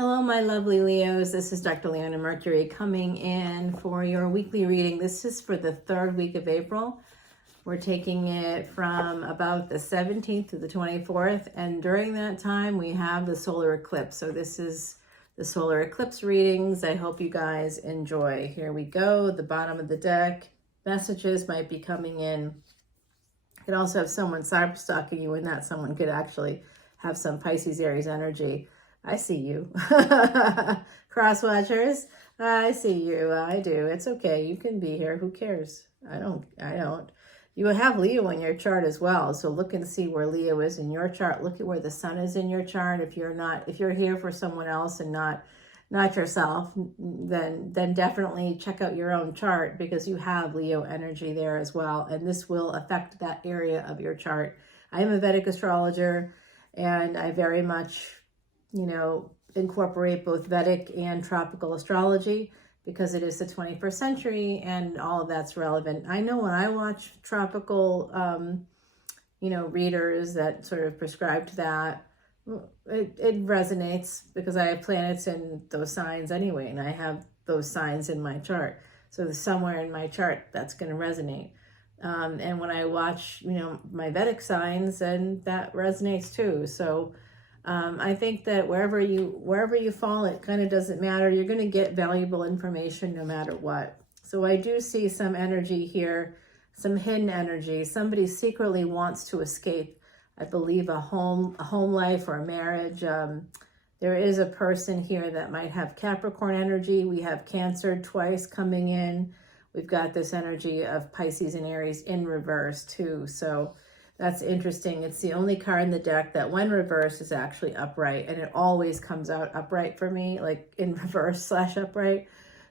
Hello, my lovely Leos. This is Dr. Leona Mercury coming in for your weekly reading. This is for the third week of April. We're taking it from about the 17th to the 24th. And during that time, we have the solar eclipse. So this is the solar eclipse readings. I hope you guys enjoy. Here we go. The bottom of the deck. Messages might be coming in. You could also have someone cyber stalking you, and that someone could actually have some Pisces Aries energy. I see you. Cross watchers, I see you. I do. It's okay. You can be here. Who cares? I don't. You have Leo in your chart as well. So look and see where Leo is in your chart. Look at where the sun is in your chart. If you're here for someone else and not yourself, then definitely check out your own chart, because you have Leo energy there as well. And this will affect that area of your chart. I am a Vedic astrologer, and I very much incorporate both Vedic and tropical astrology, because it is the 21st century and all of that's relevant. I know when I watch tropical, readers that sort of prescribe to that, it resonates, because I have planets in those signs anyway, and I have those signs in my chart. So there's somewhere in my chart that's going to resonate. And when I watch, my Vedic signs, and that resonates too. So I think that wherever you fall, it kind of doesn't matter. You're going to get valuable information no matter what. So I do see some energy here, some hidden energy. Somebody secretly wants to escape, I believe, a home life or a marriage. There is a person here that might have Capricorn energy. We have Cancer twice coming in. We've got this energy of Pisces and Aries in reverse too. So that's interesting. It's the only card in the deck that when reversed is actually upright, and it always comes out upright for me, like in reverse / upright,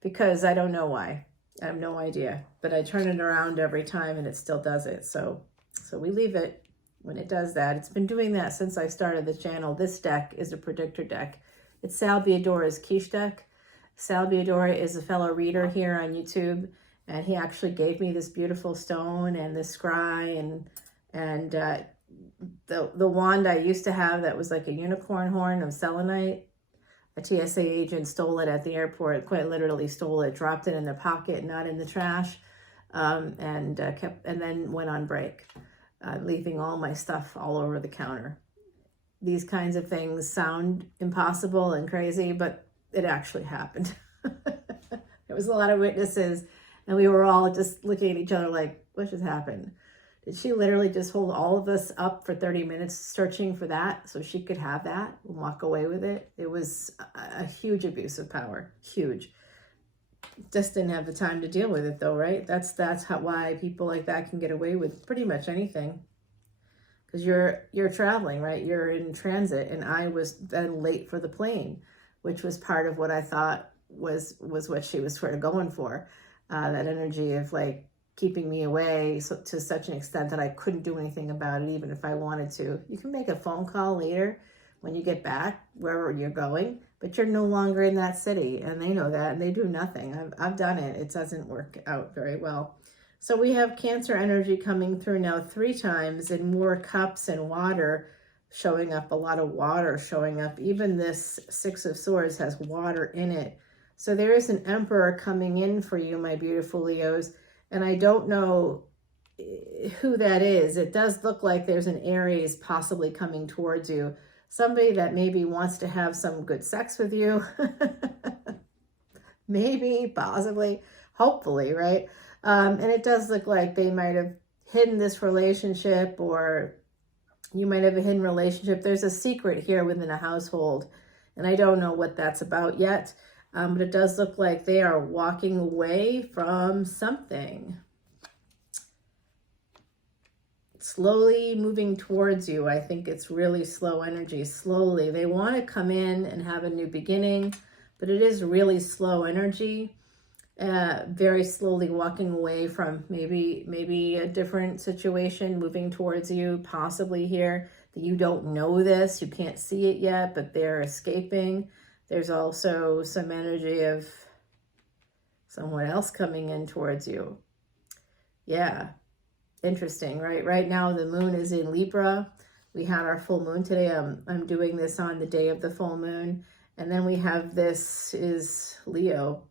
because I don't know why. I have no idea, but I turn it around every time and it still does it. So we leave it when it does that. It's been doing that since I started the channel. This deck is a predictor deck. It's Sal Biodora's quiche deck. Sal Biodora is a fellow reader here on YouTube, and he actually gave me this beautiful stone and this scry and the wand I used to have that was like a unicorn horn of selenite. A TSA agent stole it at the airport, quite literally stole it, dropped it in the pocket, not in the trash, and then went on break, leaving all my stuff all over the counter. These kinds of things sound impossible and crazy, but it actually happened. There was a lot of witnesses, and we were all just looking at each other like, what just happened? Did she literally just hold all of us up for 30 minutes searching for that so she could have that and walk away with it? It was a huge abuse of power, huge. Just didn't have the time to deal with it though, right? That's why people like that can get away with pretty much anything. Because you're traveling, right? You're in transit, and I was then late for the plane, which was part of what I thought was what she was sort of going for. That energy of like keeping me away to such an extent that I couldn't do anything about it, even if I wanted to. You can make a phone call later when you get back, wherever you're going, but you're no longer in that city, and they know that, and they do nothing. I've done it. It doesn't work out very well. So we have Cancer energy coming through now 3 times, and more cups and water showing up, a lot of water showing up. Even this 6 of Swords has water in it. So there is an Emperor coming in for you, my beautiful Leos. And I don't know who that is. It does look like there's an Aries possibly coming towards you. Somebody that maybe wants to have some good sex with you. Maybe, possibly, hopefully, right? And it does look like they might have hidden this relationship, or you might have a hidden relationship. There's a secret here within a household, and I don't know what that's about yet. But it does look like they are walking away from something. Slowly moving towards you. I think it's really slow energy. Slowly. They want to come in and have a new beginning, but it is really slow energy. Very slowly walking away from maybe a different situation, moving towards you, possibly here. You don't know this. You can't see it yet, but they're escaping. There's also some energy of someone else coming in towards you. Yeah, interesting, right? Right now the moon is in Libra. We had our full moon today. I'm doing this on the day of the full moon. And then we have, this is Leo.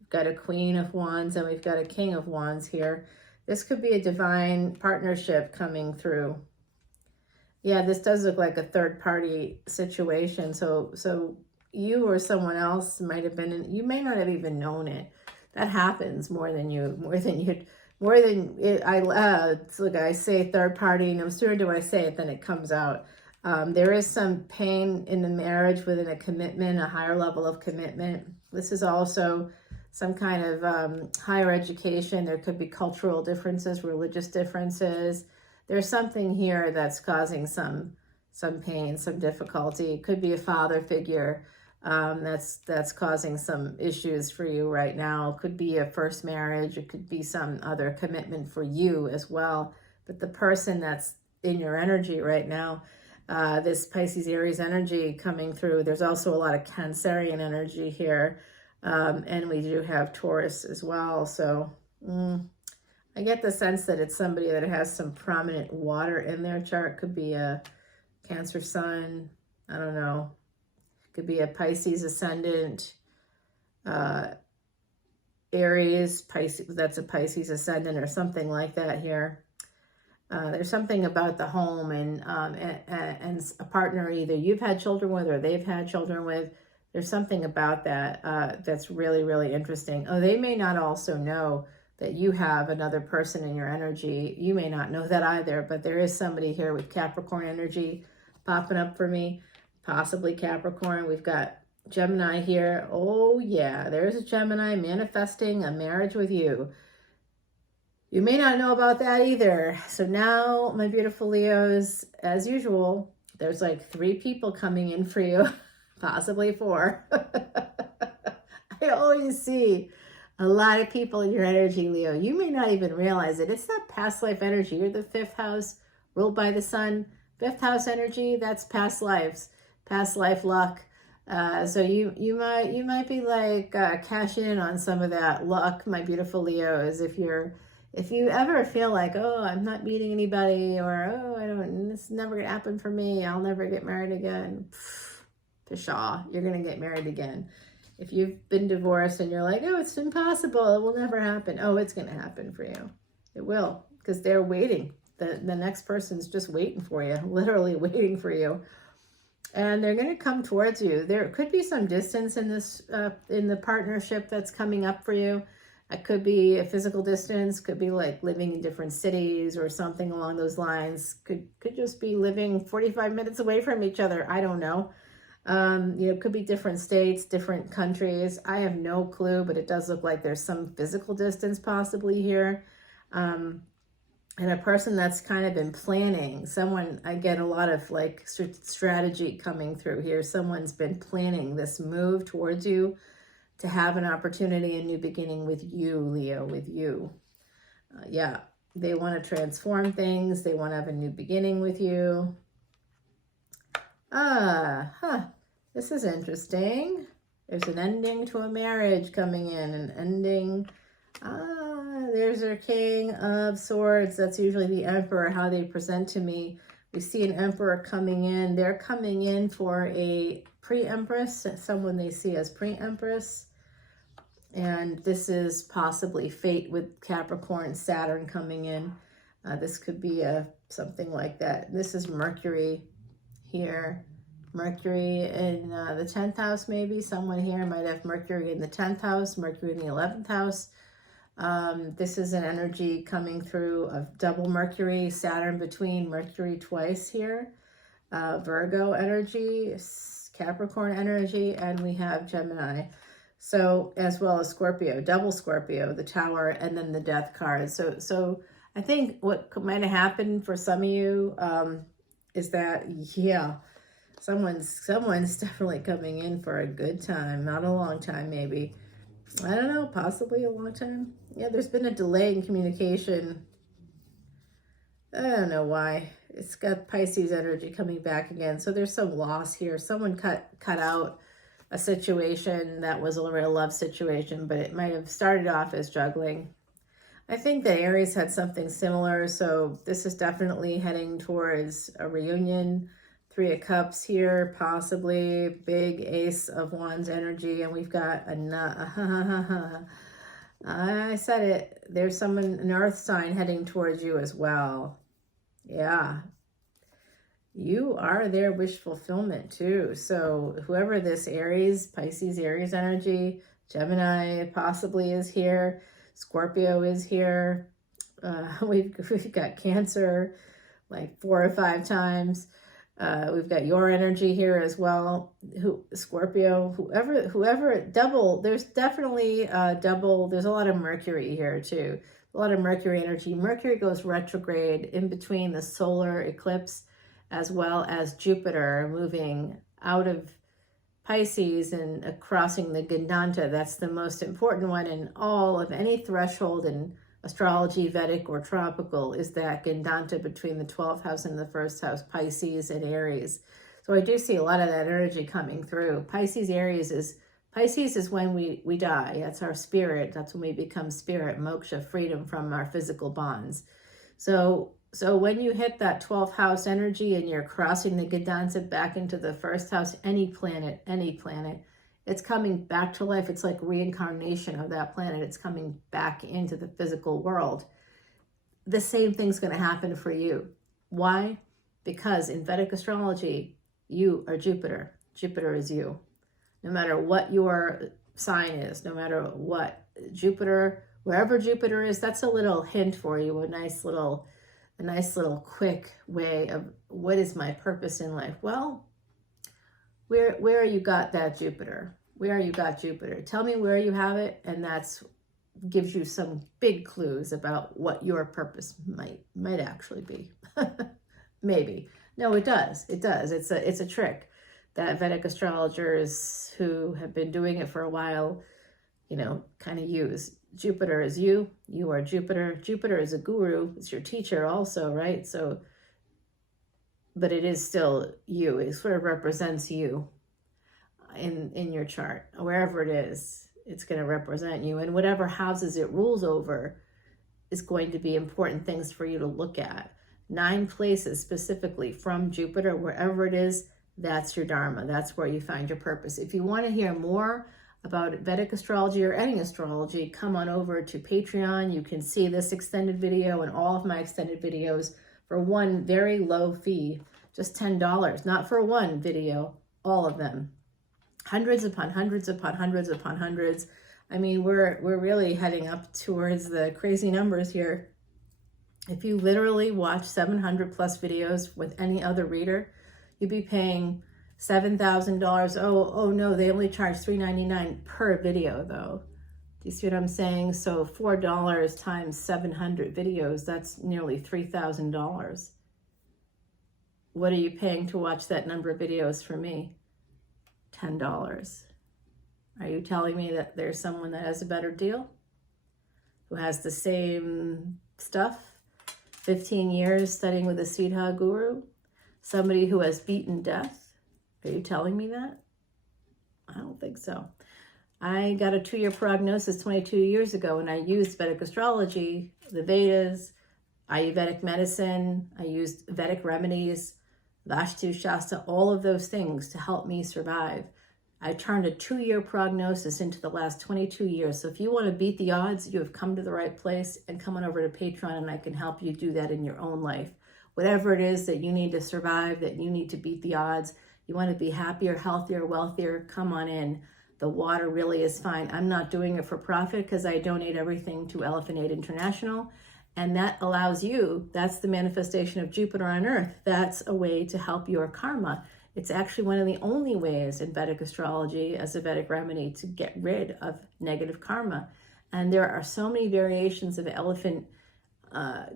We've got a Queen of Wands and we've got a King of Wands here. This could be a divine partnership coming through. Yeah, this does look like a third party situation. So you or someone else might have been in, you may not have even known it. That happens more than it, it's like I say third party, and no sooner do I say it than it comes out. There is some pain in the marriage within a commitment, a higher level of commitment. This is also some kind of higher education. There could be cultural differences, religious differences. There's something here that's causing some pain, some difficulty. It could be a father figure that's causing some issues for you right now. It could be a first marriage. It could be some other commitment for you as well. But the person that's in your energy right now, this Pisces Aries energy coming through, there's also a lot of Cancerian energy here. And we do have Taurus as well. So I get the sense that it's somebody that has some prominent water in their chart. Could be a Cancer sun. I don't know. Could be a Pisces ascendant, Aries, Pisces, that's a Pisces ascendant or something like that here. There's something about the home and a partner either you've had children with or they've had children with. There's something about that that's really, really interesting. Oh, they may not also know that you have another person in your energy. You may not know that either, but there is somebody here with Capricorn energy popping up for me. Possibly Capricorn. We've got Gemini here. Oh yeah, there's a Gemini manifesting a marriage with you. You may not know about that either. So now, my beautiful Leos, as usual, there's like 3 people coming in for you, possibly 4. I always see a lot of people in your energy, Leo. You may not even realize it. It's that past life energy. You're the 5th house, ruled by the sun. 5th house energy, that's past lives. Past life luck. So you might be like cashing in on some of that luck, my beautiful Leos. If you ever feel like, oh, I'm not meeting anybody, or oh, this is never gonna happen for me, I'll never get married again. Pshaw, you're gonna get married again. If you've been divorced and you're like, oh, it's impossible, it will never happen. Oh, it's gonna happen for you. It will, because they're waiting. The next person's just waiting for you, literally waiting for you. And they're going to come towards you. There could be some distance in this, in the partnership that's coming up for you. It could be a physical distance, could be like living in different cities or something along those lines. Could just be living 45 minutes away from each other. I don't know. It could be different states, different countries. I have no clue, but it does look like there's some physical distance possibly here. And a person that's kind of been planning, someone, I get a lot of like strategy coming through here. Someone's been planning this move towards you to have an opportunity, a new beginning with you, Leo, with you. Yeah, they want to transform things. They want to have a new beginning with you. This is interesting. There's an ending to a marriage coming in, an ending. There's our King of Swords. That's usually the Emperor, how they present to me. We see an Emperor coming in. They're coming in for a pre-Empress, someone they see as pre-Empress. And this is possibly fate with Capricorn, Saturn coming in. This could be something like that. This is Mercury here. Mercury in the 10th house, maybe. Someone here might have Mercury in the 10th house, Mercury in the 11th house. This is an energy coming through of double Mercury, Saturn between Mercury twice here, Virgo energy, Capricorn energy, and we have Gemini. So, as well as Scorpio, double Scorpio, the Tower, and then the Death card. So I think what might have happened for some of you is that, yeah, someone's definitely coming in for a good time, not a long time, maybe. I don't know, possibly a long time. Yeah, there's been a delay in communication. I don't know why. It's got Pisces energy coming back again. So there's some loss here. Someone cut out a situation that was a real love situation, but it might have started off as juggling. I think that Aries had something similar. So this is definitely heading towards a reunion Three of Cups here, possibly big Ace of Wands energy, and we've got I said it, there's an earth sign heading towards you as well. Yeah, you are their wish fulfillment too. So whoever this Aries, Pisces, Aries energy, Gemini possibly is here, Scorpio is here. We've got Cancer like 4 or 5 times. We've got your energy here as well. Scorpio, whoever, double, there's definitely double, there's a lot of Mercury here too. A lot of Mercury energy. Mercury goes retrograde in between the solar eclipse as well as Jupiter moving out of Pisces and crossing the Gandanta. That's the most important one in all of any threshold in astrology, Vedic or tropical, is that Gandanta between the 12th house and the 1st house, Pisces and Aries. So I do see a lot of that energy coming through. Pisces is when we die. That's our spirit. That's when we become spirit, moksha, freedom from our physical bonds. So when you hit that 12th house energy and you're crossing the Gandanta back into the 1st house, any planet, it's coming back to life. It's like reincarnation of that planet. It's coming back into the physical world. The same thing's going to happen for you. Why? Because in Vedic astrology, you are Jupiter. Jupiter is you. No matter what your sign is, no matter what, Jupiter, wherever Jupiter is, that's a little hint for you, a nice little quick way of what is my purpose in life. Well, where you got that Jupiter, where you got Jupiter. Tell me where you have it, and that's gives you some big clues about what your purpose might actually be. Maybe. No, it does. It does. It's a trick that Vedic astrologers who have been doing it for a while, kind of use. Jupiter is you. You are Jupiter. Jupiter is a guru. It's your teacher also, right? So, but it is still you. It sort of represents you in your chart. Wherever it is, it's going to represent you. And whatever houses it rules over is going to be important things for you to look at. 9 places specifically from Jupiter, wherever it is, that's your Dharma. That's where you find your purpose. If you want to hear more about Vedic astrology or any astrology, come on over to Patreon. You can see this extended video and all of my extended videos for one very low fee, just $10, not for one video, all of them. Hundreds upon hundreds upon hundreds upon hundreds. I mean, we're really heading up towards the crazy numbers here. If you literally watch 700 plus videos with any other reader, you'd be paying $7,000. Oh no, they only charge $3.99 per video though. Do you see what I'm saying? So $4 times 700 videos, that's nearly $3,000. What are you paying to watch that number of videos for me? $10. Are you telling me that there's someone that has a better deal? Who has the same stuff? 15 years studying with a Siddha guru? Somebody who has beaten death? Are you telling me that? I don't think so. I got a 2-year prognosis 22 years ago, and I used Vedic astrology, the Vedas, Ayurvedic medicine. I used Vedic remedies, Vastu Shastra, all of those things to help me survive. I turned a 2-year prognosis into the last 22 years. So if you want to beat the odds, you have come to the right place, and come on over to Patreon and I can help you do that in your own life. Whatever it is that you need to survive, that you need to beat the odds, you want to be happier, healthier, wealthier, come on in. The water really is fine. I'm not doing it for profit because I donate everything to Elephant Aid International. And that allows you, that's the manifestation of Jupiter on Earth. That's a way to help your karma. It's actually one of the only ways in Vedic astrology as a Vedic remedy to get rid of negative karma. And there are so many variations of elephant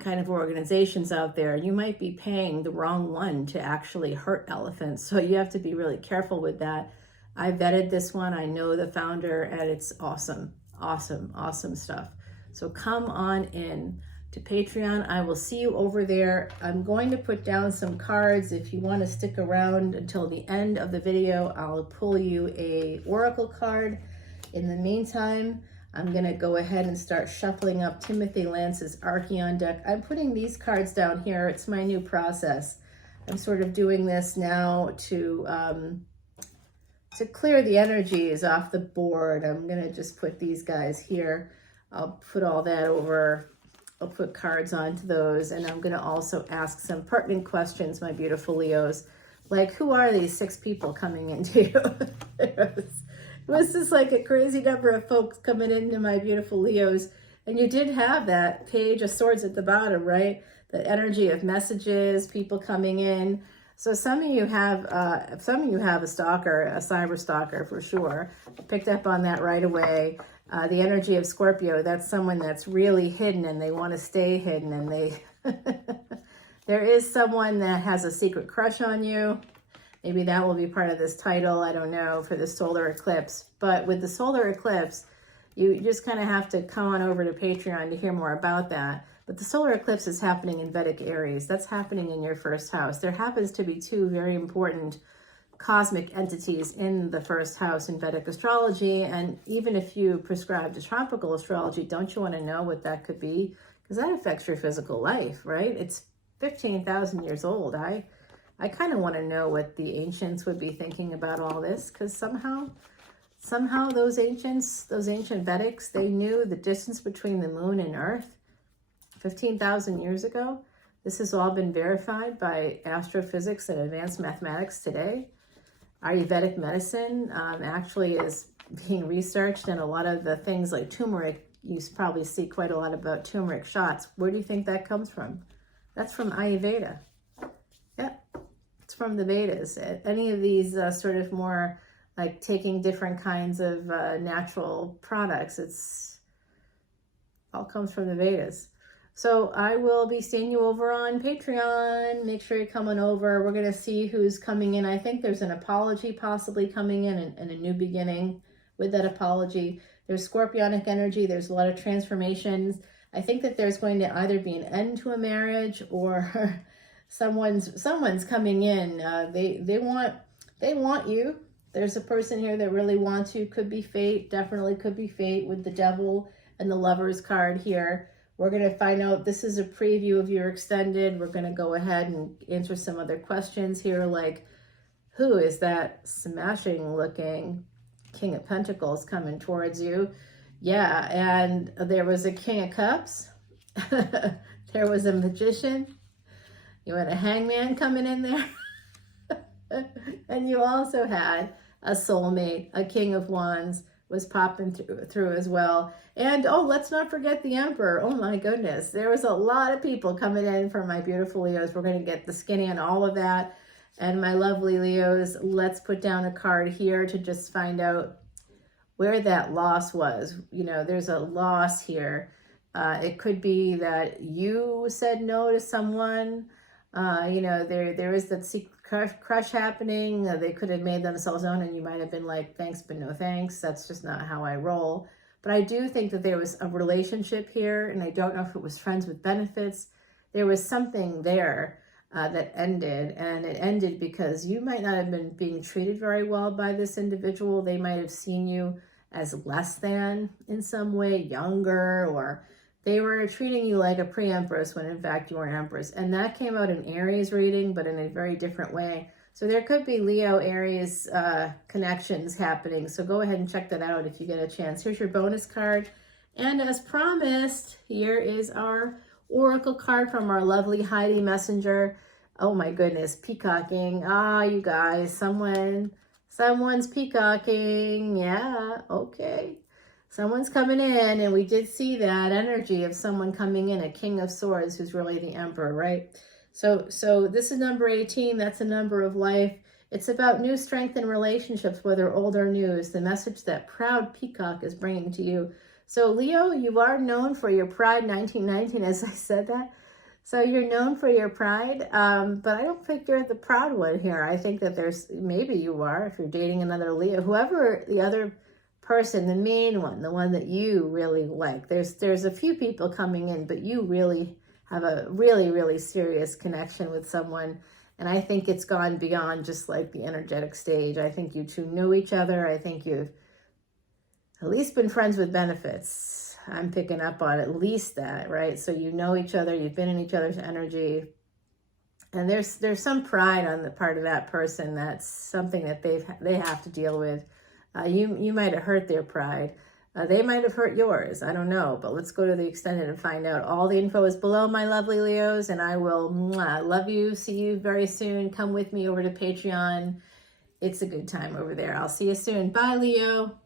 kind of organizations out there. You might be paying the wrong one to actually hurt elephants. So you have to be really careful with that. I vetted this one. I know the founder, and it's awesome, awesome, awesome stuff. So come on in to Patreon. I will see you over there. I'm going to put down some cards. If you want to stick around until the end of the video, I'll pull you a oracle card. In the meantime, I'm going to go ahead and start shuffling up Timothy Lance's Archeon deck. I'm putting these cards down here. It's my new process. I'm sort of doing this now to clear the energies off the board. I'm going to just put these guys here. I'll put all that over. I'll put cards onto those, and I'm going to also ask some pertinent questions, my beautiful Leos. Like, who are these 6 people coming into you? It was just like a crazy number of folks coming into my beautiful Leos. And you did have that Page of Swords at the bottom, right? The energy of messages, people coming in. So some of you have a stalker, a cyber stalker for sure. I picked up on that right away. The energy of Scorpio, that's someone that's really hidden and they want to stay hidden, and they there is someone that has a secret crush on you. Maybe that will be part of this title, I don't know, for the solar eclipse. But with the solar eclipse, you just kind of have to come on over to Patreon to hear more about that. But the solar eclipse is happening in Vedic Aries. That's happening in your first house. There happens to be 2 very important cosmic entities in the first house in Vedic astrology. And even if you prescribe to tropical astrology, don't you want to know what that could be? Because that affects your physical life, right? It's 15,000 years old. I kind of want to know what the ancients would be thinking about all this, because somehow those ancient Vedics, they knew the distance between the moon and Earth 15,000 years ago. This has all been verified by astrophysics and advanced mathematics today. Ayurvedic medicine actually is being researched, and a lot of the things like turmeric, you probably see quite a lot about turmeric shots. Where do you think that comes from? That's from Ayurveda. Yeah, it's from the Vedas. Any of these sort of more like taking different kinds of natural products, it's all comes from the Vedas. So I will be seeing you over on Patreon. Make sure you're coming over. We're going to see who's coming in. I think there's an apology possibly coming in and a new beginning with that apology. There's scorpionic energy. There's a lot of transformations. I think that there's going to either be an end to a marriage, or someone's coming in. They want you. There's a person here that really wants you. Could be fate. Definitely could be fate with the Devil and the Lovers card here. We're going to find out. This is a preview of your extended. We're going to go ahead and answer some other questions here, like who is that smashing looking King of Pentacles coming towards you? Yeah, and there was a King of Cups. There was a Magician. You had a Hangman coming in there. And you also had a soulmate, a King of Wands was popping through as well. And oh, let's not forget the Emperor. Oh my goodness, there was a lot of people coming in for my beautiful Leos. We're going to get the skinny on all of that. And my lovely Leos, let's put down a card here to just find out where that loss was. You know, there's a loss here. It could be that you said no to someone. You know, there is that secret crush happening. They could have made themselves known, and you might have been like, thanks, but no thanks. That's just not how I roll. But I do think that there was a relationship here, and I don't know if it was friends with benefits. There was something there that ended, and it ended because you might not have been being treated very well by this individual. They might have seen you as less than in some way, younger, or they were treating you like a pre-empress when in fact you were an empress. And that came out in Aries reading, but in a very different way. So there could be Leo Aries connections happening. So go ahead and check that out if you get a chance. Here's your bonus card. And as promised, here is our oracle card from our lovely Heidi Messenger. Oh my goodness, peacocking. You guys, someone's peacocking. Yeah, okay. Someone's coming in, and we did see that energy of someone coming in, a King of Swords, who's really the Emperor, right? So this is number 18. That's a number of life. It's about new strength in relationships, whether old or new, is the message that proud peacock is bringing to you. So Leo, you are known for your pride, 1919, as I said that. So you're known for your pride, but I don't think you're the proud one here. I think that maybe you are, if you're dating another Leo, whoever the other person, the main one, the one that you really like. There's a few people coming in, but you really have a really, really serious connection with someone. And I think it's gone beyond just like the energetic stage. I think you two know each other. I think you've at least been friends with benefits. I'm picking up on at least that, right? So you know each other, you've been in each other's energy. And there's some pride on the part of that person. That's something that they have to deal with. You might have hurt their pride. They might have hurt yours. I don't know. But let's go to the extended and find out. All the info is below, my lovely Leos. And I will love you. See you very soon. Come with me over to Patreon. It's a good time over there. I'll see you soon. Bye, Leo.